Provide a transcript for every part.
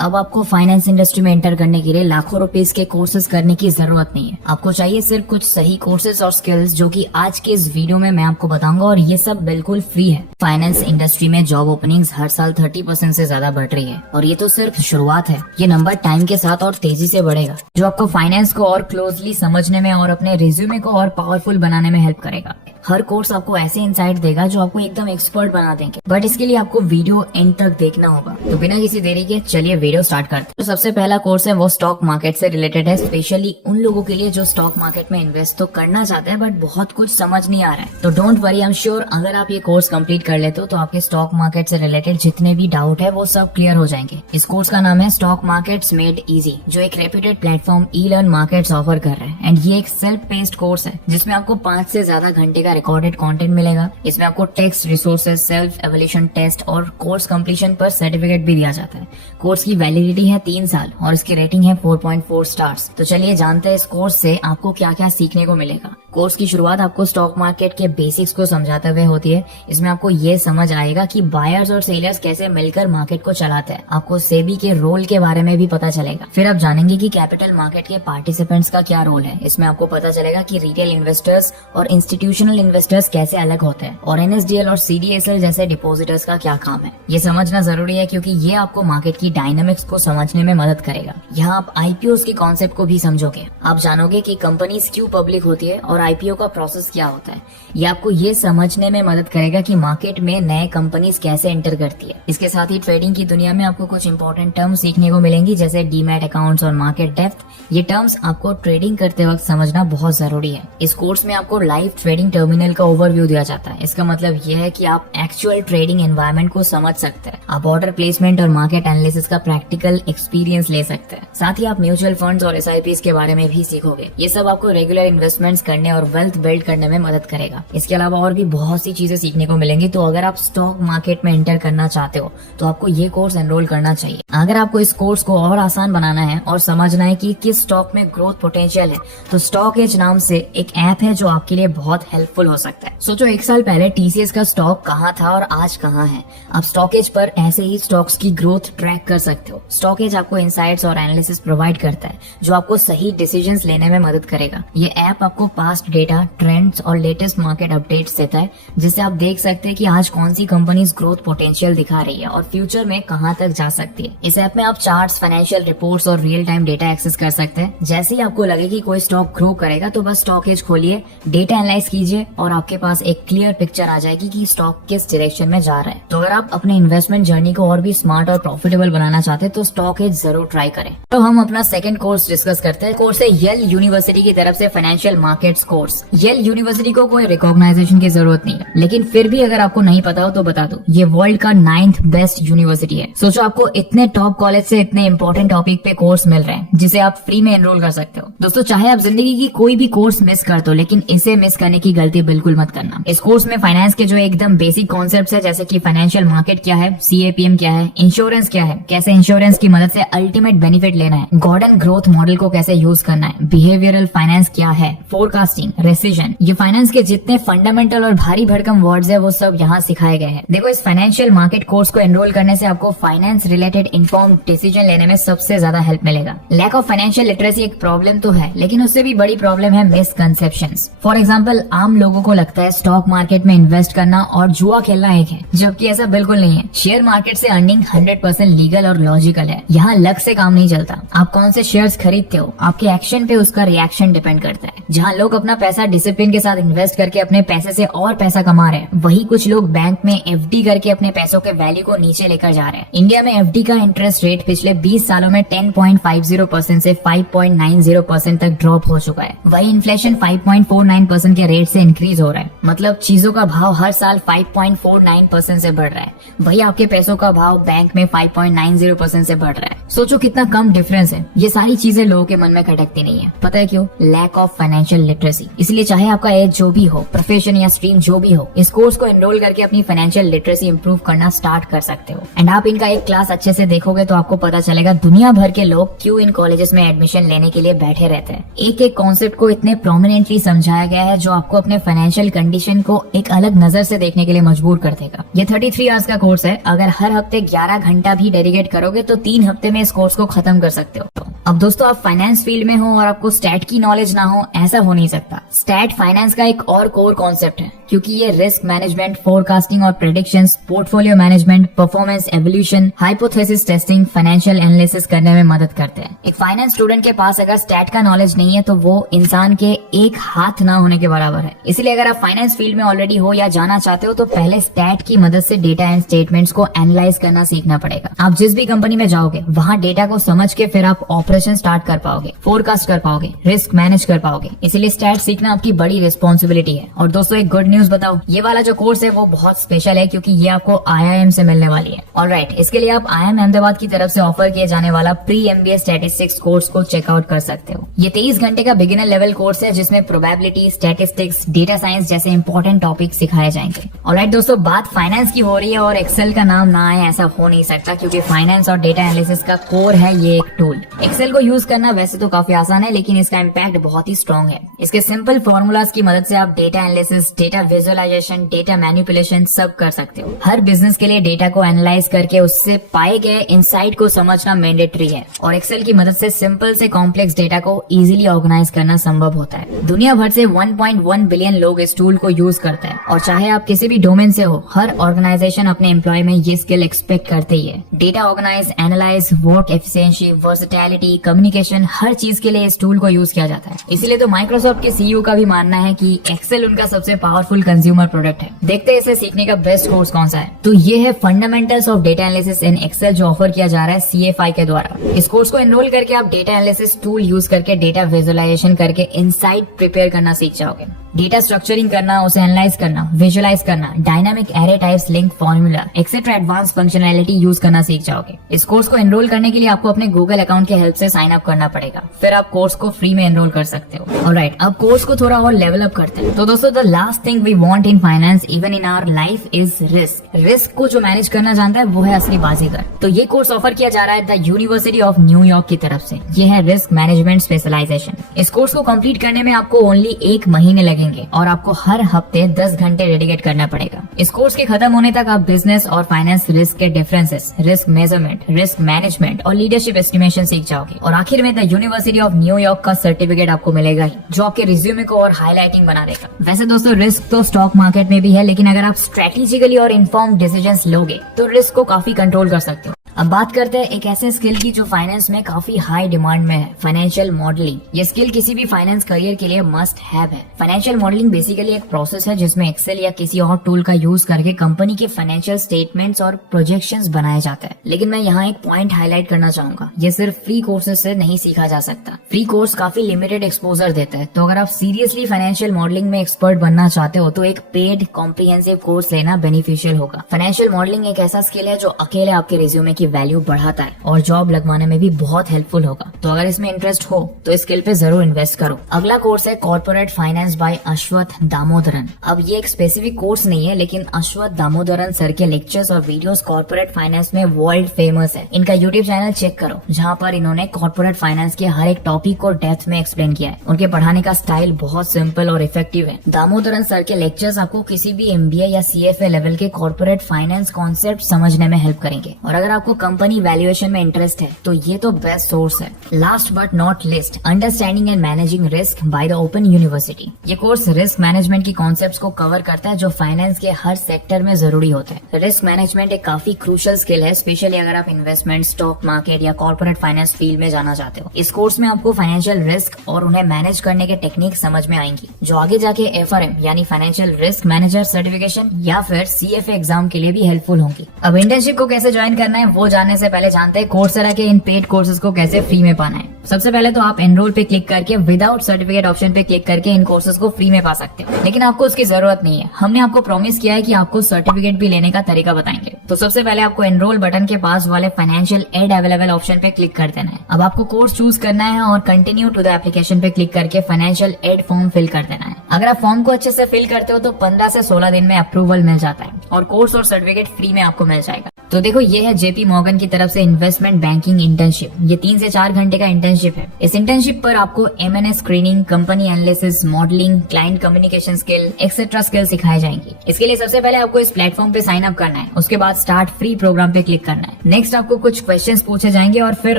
अब आपको finance industry में एंटर करने के लिए लाखों रुपीस के कोर्सेज करने की जरूरत नहीं है। आपको चाहिए सिर्फ कुछ सही कोर्सेज और स्किल्स, जो कि आज के इस वीडियो में मैं आपको बताऊंगा, और ये सब बिल्कुल फ्री है। फाइनेंस इंडस्ट्री में जॉब ओपनिंग्स हर साल 30% से ज्यादा बढ़ रही है, और ये तो सिर्फ शुरुआत है। ये नंबर टाइम के साथ और तेजी से बढ़ेगा, जो आपको फाइनेंस को और क्लोजली समझने में और अपने रिज्यूमे को और पावरफुल बनाने में हेल्प करेगा। हर कोर्स आपको ऐसे इंसाइट देगा जो आपको एकदम एक्सपर्ट बना देंगे, बट इसके लिए आपको वीडियो एंड तक देखना होगा। तो बिना किसी देरी के चलिए वीडियो स्टार्ट करते हैं। तो सबसे पहला कोर्स है वो स्टॉक मार्केट से रिलेटेड है, स्पेशली उन लोगों के लिए जो स्टॉक मार्केट में इन्वेस्ट तो करना चाहते हैं बट बहुत कुछ समझ नहीं आ रहा है। तो don't worry, I am sure अगर आप ये कोर्स कंप्लीट कर लेते हो तो आपके स्टॉक मार्केट से रिलेटेड जितने भी डाउट है वो सब क्लियर हो जाएंगे। इस कोर्स का नाम है स्टॉक मार्केट्स मेड इजी, जो एक रेप्यूटेड प्लेटफॉर्म ई-लर्न मार्केट्स ऑफर कर रहा है। एंड ये एक सेल्फ पेस्ड कोर्स है जिसमें आपको 5 से ज्यादा घंटे का रिकॉर्डेड कंटेंट मिलेगा। इसमें आपको text, resources, self evaluation test और कोर्स कंप्लीशन पर सर्टिफिकेट भी दिया जाता है। कोर्स की वैलिडिटी है 3 साल और इसकी रेटिंग है 4.4 स्टार्स। तो चलिए जानते हैं इस कोर्स से आपको क्या क्या सीखने को मिलेगा। कोर्स की शुरुआत आपको स्टॉक मार्केट के बेसिक्स को समझाते हुए होती है। इसमें आपको ये समझ आएगा कि बायर्स और सेलर्स कैसे मिलकर मार्केट को चलाते हैं। आपको सेबी के रोल के बारे में भी पता चलेगा। फिर आप जानेंगे कि कैपिटल मार्केट के पार्टिसिपेंट्स का क्या रोल है। इसमें आपको पता चलेगा कि रिटेल इन्वेस्टर्स और इंस्टीट्यूशनल इन्वेस्टर्स कैसे अलग होते हैं, और एनएसडीएल और सीडीएसएल जैसे डिपॉजिटर्स का क्या काम है। ये समझना जरूरी है क्योंकि ये आपको मार्केट की डायनामिक्स को समझने में मदद करेगा। यहाँ आप आईपीओ के कॉन्सेप्ट को भी समझोगे। आप जानोगे कि कंपनीज क्यों पब्लिक होती है और आईपीओ का प्रोसेस क्या होता है। ये आपको ये समझने में मदद करेगा कि मार्केट में नए कंपनीज कैसे एंटर करती है। इसके साथ ही ट्रेडिंग की दुनिया में आपको कुछ इंपॉर्टेंट टर्म्स सीखने को मिलेंगी, जैसे डीमैट अकाउंट्स और मार्केट डेप्थ। ये टर्म्स आपको ट्रेडिंग करते वक्त समझना बहुत जरूरी है। इस कोर्स में आपको लाइव ट्रेडिंग टर्मिनल का ओवरव्यू दिया जाता है। इसका मतलब यह है कि आप एक्चुअल ट्रेडिंग एनवायरनमेंट को समझ सकते हैं। आप ऑर्डर प्लेसमेंट और मार्केट एनालिसिस का प्रैक्टिकल एक्सपीरियंस ले सकते हैं। साथ ही आप म्यूचुअल फंड्स और एसआईपीज के बारे में भी सीखोगे। ये सब आपको रेगुलर इन्वेस्टमेंट्स करने और वेल्थ बिल्ड करने में मदद करेगा। इसके अलावा और भी बहुत सी चीजें सीखने को मिलेंगी। तो अगर आप स्टॉक मार्केट में एंटर करना चाहते हो तो आपको ये कोर्स एनरोल करना चाहिए। अगर आपको इस कोर्स को और आसान बनाना है और समझना है कि किस स्टॉक में ग्रोथ पोटेंशियल है, तो स्टॉक एज नाम से एक ऐप है जो आपके लिए बहुत हेल्पफुल हो सकता है। सोचो 1 साल पहले टीसीएस का स्टॉक कहाँ था और आज कहाँ है। आप स्टॉक एज पर ऐसे ही स्टॉक्स की ग्रोथ ट्रैक कर सकते हो। स्टॉक एज आपको इनसाइट्स और एनालिसिस प्रोवाइड करता है जो आपको सही डिसीजंस लेने में मदद करेगा। ये ऐप आपको पास्ट डेटा, ट्रेंड्स और लेटेस्ट मार्केट अपडेट्स देता है, जिससे आप देख सकते हैं कि आज कौन सी कंपनीज ग्रोथ पोटेंशियल दिखा रही है और फ्यूचर में कहां तक जा सकती है। इस ऐप में आप चार्ट्स, फाइनेंशियल रिपोर्ट्स और रियल टाइम डेटा एक्सेस कर सकते हैं। जैसे ही आपको लगे कि कोई स्टॉक ग्रो करेगा तो बस स्टॉक एज खोलिए, डेटा एनालाइज कीजिए और आपके पास एक क्लियर पिक्चर आ जाएगी कि स्टॉक किस डायरेक्शन में जा रहा है। तो अगर आप अपने इन्वेस्टमेंट जर्नी को और भी स्मार्ट और प्रॉफिटेबल बनाना चाहते हैं तो स्टॉक एज जरूर ट्राई करें। तो हम अपना सेकंड कोर्स डिस्कस करते हैं। कोर्स है येल यूनिवर्सिटी की तरफ से financial markets course. Yale university को कोई रिकॉग्नाइजेशन की जरूरत नहीं है, लेकिन फिर भी अगर आपको नहीं पता हो तो बता दो, ये वर्ल्ड का 9th बेस्ट यूनिवर्सिटी है। सोचो आपको इतने टॉप कॉलेज से इतने इंपॉर्टेंट टॉपिक पे कोर्स मिल रहे हैं जिसे आप फ्री में एनरोल कर सकते हो। दोस्तों, चाहे आप जिंदगी की कोई भी कोर्स मिस कर दो, लेकिन इसे मिस करने की गलती बिल्कुल मत करना। इस कोर्स में फाइनेंस के जो एकदम बेसिक कॉन्सेप्ट्स है, जैसे कि फाइनेंशियल मार्केट क्या है, सीएपीएम क्या है, इंश्योरेंस क्या है, कैसे इंश्योरेंस की मदद से अल्टीमेट बेनिफिट लेना है, गॉर्डन ग्रोथ मॉडल को कैसे यूज करना है, बिहेवियरल फाइनेंस क्या है, फोरकास्टिंग, रेसिजन, ये फाइनेंस के जितने फंडामेंटल और भारी भरकम वर्ड्स है वो सब यहाँ सिखाए गए हैं। देखो, इस फाइनेंशियल मार्केट कोर्स को एनरोल करने से आपको फाइनेंस रिलेटेड इन्फॉर्म्ड डिसीजन लेने में सबसे ज्यादा हेल्प मिलेगा। लैक ऑफ फाइनेंशियल लिटरेसी एक प्रॉब्लम तो है, लेकिन उससे भी बड़ी प्रॉब्लम है मिसकंसेप्शंस। फॉर एग्जांपल, आम लोगों को लगता है स्टॉक मार्केट में इन्वेस्ट करना और जुआ खेलना एक है, जबकि ऐसा बिल्कुल नहीं है। शेयर मार्केट से अर्निंग 100% लीगल और लॉजिकल है। यहाँ लक से काम नहीं चलता। आप कौन से शेयर्स खरीदते हो, आपके एक्शन पे उसका रिएक्शन डिपेंड करता है। जहाँ लोग अपना पैसा डिसिप्लिन के साथ इन्वेस्ट करके अपने पैसे से और पैसा कमा रहे हैं, वही कुछ लोग बैंक में एफडी करके अपने पैसों के वैल्यू को नीचे लेकर जा रहे हैं। इंडिया में एफडी का इंटरेस्ट रेट पिछले 20 सालों में 10.50% से 5.90% तक ड्रॉप हो चुका है। वही इन्फ्लेशन 5.49% के रेट से इंक्रीज हो रहा है। मतलब चीजों का भाव हर साल 5.49% से बढ़ रहा है। वही आपके पैसों का भाव बैंक में 5.90% से बढ़ रहा है। सोचो कितना कम डिफरेंस है। ये सारी चीजें लोगों के मन में खटकती नहीं है। पता है क्यों? Lack of financial literacy. इसलिए चाहे आपका एज जो भी हो, प्रोफेशन या स्ट्रीम जो भी हो, इस कोर्स को एनरोल करके अपनी फाइनेंशियल लिटरेसी इंप्रूव करना स्टार्ट कर सकते हो। एंड आप इनका एक क्लास अच्छे से देखोगे तो आपको पता चलेगा दुनिया भर के लोग क्यों इन कॉलेजेस में एडमिशन लेने के लिए बैठे रहते हैं। एक एक कॉन्सेप्ट को इतने प्रोमिनेंटली समझाया गया है जो आपको अपने फाइनेंशियल कंडीशन को एक अलग नजर से देखने के लिए मजबूर कर देगा। ये 33 आवर्स का कोर्स है। अगर हर हफ्ते 11 घंटा भी डेडिकेट करोगे तो 3 हफ्ते में में इस कोर्स को खत्म कर सकते हो। अब दोस्तों, आप फाइनेंस फील्ड में हो और आपको स्टैट की नॉलेज ना हो, ऐसा हो नहीं सकता। स्टैट फाइनेंस का एक और कोर कॉन्सेप्ट है, क्योंकि ये रिस्क मैनेजमेंट, फोरकास्टिंग और predictions, portfolio management, performance evolution, hypothesis testing, financial analysis करने में मदद करते हैं। एक फाइनेंस स्टूडेंट के पास अगर स्टैट का नॉलेज नहीं है तो वो इंसान के एक हाथ ना होने के बराबर है। इसलिए अगर आप फाइनेंस फील्ड में ऑलरेडी हो या जाना चाहते हो तो पहले स्टैट की मदद से डेटा एंड स्टेटमेंट्स को एनालाइज करना सीखना पड़ेगा। आप जिस भी कंपनी में जाओगे वहाँ डेटा को समझ के फिर आप ऑपरेशन स्टार्ट कर पाओगे, फोरकास्ट कर पाओगे, रिस्क मैनेज कर पाओगे। इसीलिए स्टैट सीखना आपकी बड़ी रिस्पॉन्सिबिलिटी है। और दोस्तों, एक गुड न्यूज बताओ, ये वाला जो कोर्स है वो बहुत स्पेशल है, क्योंकि ये आपको IIM से मिलने वाली है। ऑलराइट, इसके लिए आप IIM अहमदाबाद की तरफ से ऑफर किए जाने वाला प्री MBA स्टैटिस्टिक्स कोर्स को चेकआउट कर सकते हो। ये 23 घंटे का बिगिनर लेवल कोर्स है जिसमें प्रोबेबिलिटी, स्टैटिस्टिक्स, डेटा साइंस जैसे इंपॉर्टेंट टॉपिक सिखाए जाएंगे। ऑलराइट दोस्तों, बात फाइनेंस की हो रही है और एक्सेल का नाम ना आए ऐसा हो नहीं सकता, क्योंकि फाइनेंस और डेटा एनालिसिस का कोर है ये एक टूल। एक्सेल को यूज करना वैसे तो काफी आसान है, लेकिन इसका इम्पैक्ट बहुत ही स्ट्रॉन्ग है। इसके सिंपल फॉर्मूलाज की मदद से आप data analysis, data visualisation, data manipulation सब कर सकते हो। हर बिजनेस के लिए डेटा को एनालाइज करके उससे पाए गए इनसाइट को समझना मैंडेटरी है, और एक्सेल की मदद से सिंपल से कॉम्प्लेक्स डेटा को इजीली ऑर्गेनाइज करना संभव होता है। दुनिया भर से 1.1 बिलियन लोग इस टूल को यूज करते हैं, और चाहे आप किसी भी डोमेन से हो, हर ऑर्गेनाइजेशन अपने एम्प्लॉय में ये स्किल एक्सपेक्ट करते ही है। Data organise, analyse, work efficiency, versatility, communication, हर चीज के लिए इस टूल को यूज किया जाता है। इसीलिए तो माइक्रोसॉफ्ट के CEO का भी मानना है कि एक्सेल उनका सबसे पावरफुल कंज्यूमर प्रोडक्ट है। देखते हैं इसे सीखने का बेस्ट कोर्स कौन सा है। तो ये है fundamentals of data analysis in Excel, जो ऑफर किया जा रहा है CFI के द्वारा। इस कोर्स को एनरोल करके आप डेटा एनालिसिस टूल यूज करके डेटा विजुअलाइजेशन करके इनसाइट प्रिपेयर करना सीख जाओगे। डेटा स्ट्रक्चरिंग करना, उसे एनालाइज करना, विजुअलाइज करना, dynamic array types, link formula, etcetera advance functionality use करना सीख जाओगे। इस कोर्स को एनरोल करने के लिए आपको अपने गूगल अकाउंट के हेल्प से साइन अप करना पड़ेगा, फिर आप कोर्स को फ्री में एनरोल कर सकते हो। ऑलराइट, अब कोर्स को थोड़ा और लेवल अप करते हैं। तो दोस्तों, the last thing we want in finance even in our life is risk. Risk को जो मैनेज करना जानता है वो है असली बाजीगर। तो ये कोर्स ऑफर किया जा रहा है द यूनिवर्सिटी ऑफ न्यूयॉर्क की तरफ से। ये है रिस्क मैनेजमेंट स्पेशलाइजेशन। इस कोर्स को कंप्लीट करने में आपको ओनली 1 महीने लगेंगे और आपको हर हफ्ते 10 घंटे डेडिकेट करना पड़ेगा। इस कोर्स के खत्म होने तक आप बिजनेस और फाइनेंस रिस्क के differences, risk measurement, risk management और लीडरशिप एस्टिमेशन सीख जाओगे। और आखिर में द यूनिवर्सिटी ऑफ न्यूयॉर्क का सर्टिफिकेट आपको मिलेगा ही, जो आपके रिज्यूमे को और हाईलाइटिंग बना देगा। वैसे दोस्तों, रिस्क तो स्टॉक मार्केट में भी है, लेकिन अगर आप स्ट्रेटेजिकली और इन्फॉर्म्ड डिसीजंस लोगे तो रिस्क को काफी कंट्रोल कर सकते हो। अब बात करते हैं एक ऐसे स्किल की जो फाइनेंस में काफी हाई डिमांड में है, फाइनेंशियल मॉडलिंग। ये स्किल किसी भी फाइनेंस करियर के लिए मस्ट हैव है। फाइनेंशियल मॉडलिंग बेसिकली एक प्रोसेस है जिसमें एक्सेल या किसी और टूल का यूज करके कंपनी के फाइनेंशियल स्टेटमेंट्स और प्रोजेक्शंस बनाए जाते हैं। लेकिन मैं यहाँ एक पॉइंट हाईलाइट करना चाहूंगा, ये सिर्फ फ्री कोर्सेज से नहीं सीखा जा सकता। फ्री कोर्स काफी लिमिटेड एक्सपोजर देता है, तो अगर आप सीरियसली फाइनेंशियल मॉडलिंग में एक्सपर्ट बनना चाहते हो तो एक पेड कॉम्प्रिहेंसिव कोर्स लेना बेनिफिशियल होगा। फाइनेंशियल मॉडलिंग एक ऐसा स्किल है जो अकेले आपके रिज्यूमे की वैल्यू बढ़ाता है और जॉब लगवाने में भी बहुत हेल्पफुल होगा। तो अगर इसमें इंटरेस्ट हो तो इस स्किल पे जरूर इन्वेस्ट करो। अगला कोर्स है corporate finance by Aswath Damodaran. अब ये एक स्पेसिफिक कोर्स नहीं है, लेकिन अश्वथ दामोदरन सर के लेक्चर्स और वीडियोस कॉर्पोरेट फाइनेंस में वर्ल्ड फेमस है। इनका यूट्यूब चैनल चेक करो, जहाँ पर इन्होंने कॉर्पोरेट फाइनेंस के हर एक टॉपिक को डेप्थ में एक्सप्लेन किया है। उनके पढ़ाने का स्टाइल बहुत सिंपल और इफेक्टिव है। दामोदरन सर के लेक्चर्स आपको किसी भी MBA या CFA लेवल के कॉर्पोरेट फाइनेंस कॉन्सेप्ट समझने में हेल्प करेंगे। और अगर आपको कंपनी वैल्यूएशन में इंटरेस्ट है तो ये तो बेस्ट सोर्स है। Last but not list, understanding and managing risk by the open university. ये कोर्स रिस्क मैनेजमेंट की कॉन्सेप्ट्स को कवर करता है जो फाइनेंस के हर सेक्टर में जरूरी होते हैं। रिस्क मैनेजमेंट एक काफी क्रूशियल स्किल है, स्पेशली अगर आप इन्वेस्टमेंट, स्टॉक मार्केट या कॉर्पोरेट फाइनेंस फील्ड में जाना चाहते हो। इस कोर्स में आपको फाइनेंशियल रिस्क और उन्हें मैनेज करने के टेक्निक समझ में आएंगी, जो आगे जाके FRM यानी फाइनेंशियल रिस्क मैनेजर सर्टिफिकेशन या फिर CFA एग्जाम के लिए भी हेल्पफुल होंगी। अब इंटर्नशिप को कैसे ज्वाइन करना है वो जानने से पहले जानते हैं कोर्सेरा के इन पेड कोर्सेज को कैसे फ्री में पाना है। सबसे पहले तो आप एनरोल पे क्लिक करके विदाउट सर्टिफिकेट ऑप्शन पे क्लिक करके इन कोर्सेज को फ्री में पा सकते हो, लेकिन आपको उसकी जरूरत नहीं है। हमने आपको प्रॉमिस किया है कि आपको सर्टिफिकेट भी लेने का तरीका बताएंगे। तो सबसे पहले आपको एनरोल बटन के पास वाले फाइनेंशियल एड अवेलेबल ऑप्शन पे क्लिक कर देना है। अब आपको कोर्स चूज करना है और कंटिन्यू टू द एप्लीकेशन पे क्लिक करके फाइनेंशियल एड फॉर्म फिल कर देना है। अगर आप फॉर्म को अच्छे से फिल करते हो तो 15 से 16 दिन में अप्रूवल मिल जाता है और कोर्स और सर्टिफिकेट फ्री में आपको मिल जाएगा। तो देखो ये है जेपी मॉर्गन की तरफ से इन्वेस्टमेंट बैंकिंग इंटर्नशिप। ये 3 से 4 घंटे का इंटर्नशिप है। इस इंटर्नशिप पर आपको M&A screening, company analysis, modelling, client communication skill etcetera skill सिखाई जाएंगी। इसके लिए सबसे पहले आपको इस प्लेटफॉर्म पे साइन अप करना है, उसके बाद स्टार्ट फ्री प्रोग्राम पे क्लिक करना है। नेक्स्ट आपको कुछ क्वेश्चंस पूछे जाएंगे और फिर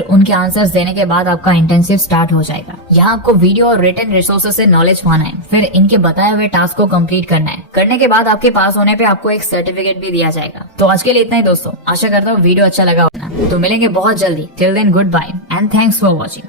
उनके आंसर्स देने के बाद आपका इंटर्नशिप स्टार्ट हो जाएगा। यहाँ आपको वीडियो और रिटन रिसोर्सेज से नॉलेज पाना है, फिर इनके बताए हुए टास्क को कंप्लीट करना है। करने के बाद आपके पास होने पे आपको एक सर्टिफिकेट भी दिया जाएगा। तो आज के लिए इतना ही दोस्तों, आशा करता हूँ वीडियो अच्छा लगा होगा। तो मिलेंगे बहुत जल्दी। Till then good bye and thanks for watching.